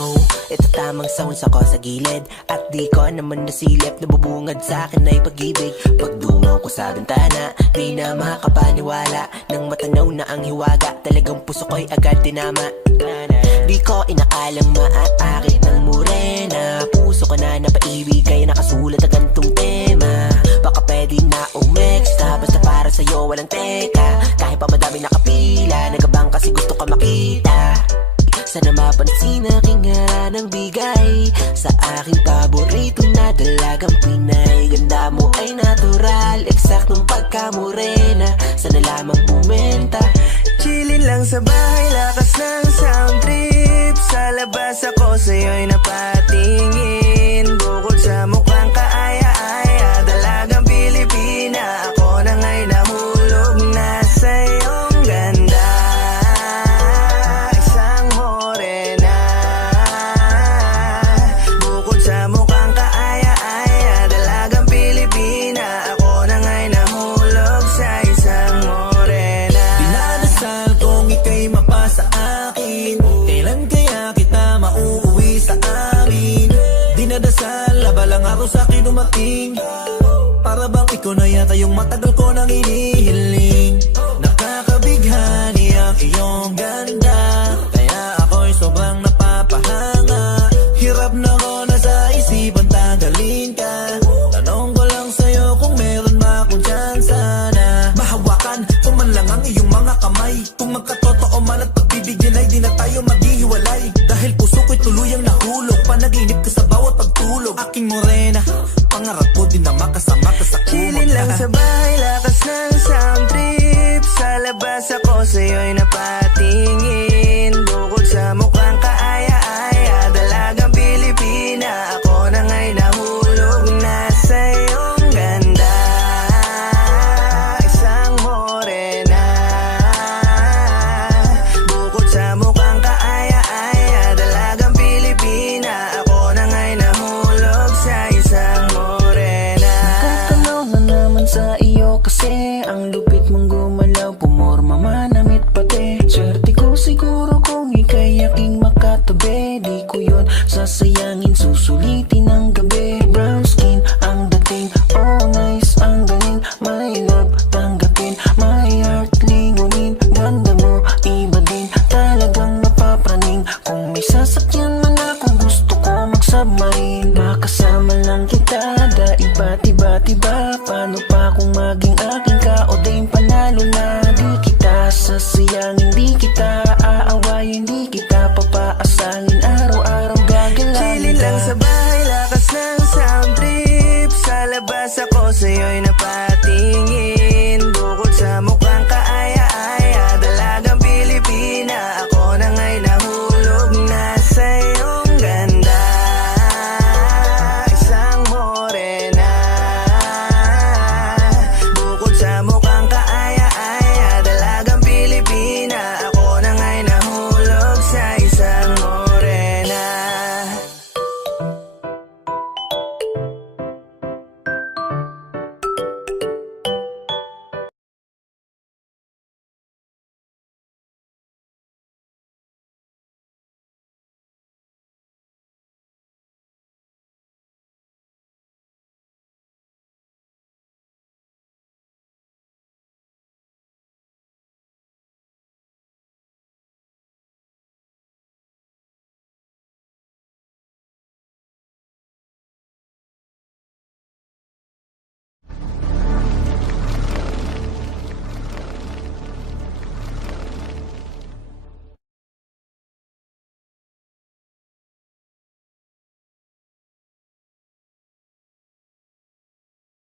oh, ito tamang sounds ako sa gilid. At di ko naman nasilip, nabubungad sa akin ay pag-ibig. Pagdungaw ko sa bintana, di na makapaniwala. Nang matanaw na ang hiwaga, talagang puso ko'y agad tinama. Di ko inakalang maaakit ng morena. Puso ko na napaibig, kaya nakasulat ang gantong tema. Baka pwede na umextra, basta para sa'yo walang teka. Kahit pa madami nakapila, nagabang kasi gusto ka makita. Sana mapansin aking ng bigay sa aking paborito na dalagang Pinay. Ganda mo ay natural, eksaktong pagkamorena. Sana lamang bumenta. Chillin' lang sa bahay, lakas ng sound trip. Sa labas ako sa'yo'y napatingin. Bukod sa mukhang kaaya-aya, dalagang Pilipina. Ako na nga'y nahulog na sa iyong ganda. Isang morena. Bukod sa mukhang kaaya-aya, dalagang Pilipina. Ako na nga'y nahulog sa isang morena. Dinadasal kong ika'y mapasa akin. Kailan kaya kita mauuwi sa amin? Dinadasal, laba lang ako sa akin dumating. Para bang ikaw na yata yung matagal ko nang inihiling. Nakakabighani ang iyong ganda, kaya ako'y sobrang napapahanga. Hirap na ko na sa isipan tanggalin ka. Tanong ko lang sa'yo kung meron ba akong tsansa na mahawakan ko man lang ang iyong mga kamay. Kung magkatotoo man at pagbibigyan ay di na tayo maghihiwalay. Dahil puso ko'y tuluyang nahulog, panaginip ka sa bawat pagtulog. Aking morena, pangarap ko din na makasama ka sa kumot. Chillin' lang sa bahay, lakas ng sound trip. Sa labas ako sa'yo'y napatingin. Bukod sa mukhang kaaya-aya, dalagang Pilipina. Ako na nga'y nahulog na sa iyong ganda. Isang morena. Bukod sa mukhang kaaya-aya, dalagang Pilipina. Ako na nga'y nahulog sa isang morena. Nakatanaw na naman sa iyo kasi ang lupit mong gumalaw, pumorma manamit pati. Swerte ko siguro kung ika'y aking makatabi. Di ko yun sasayangin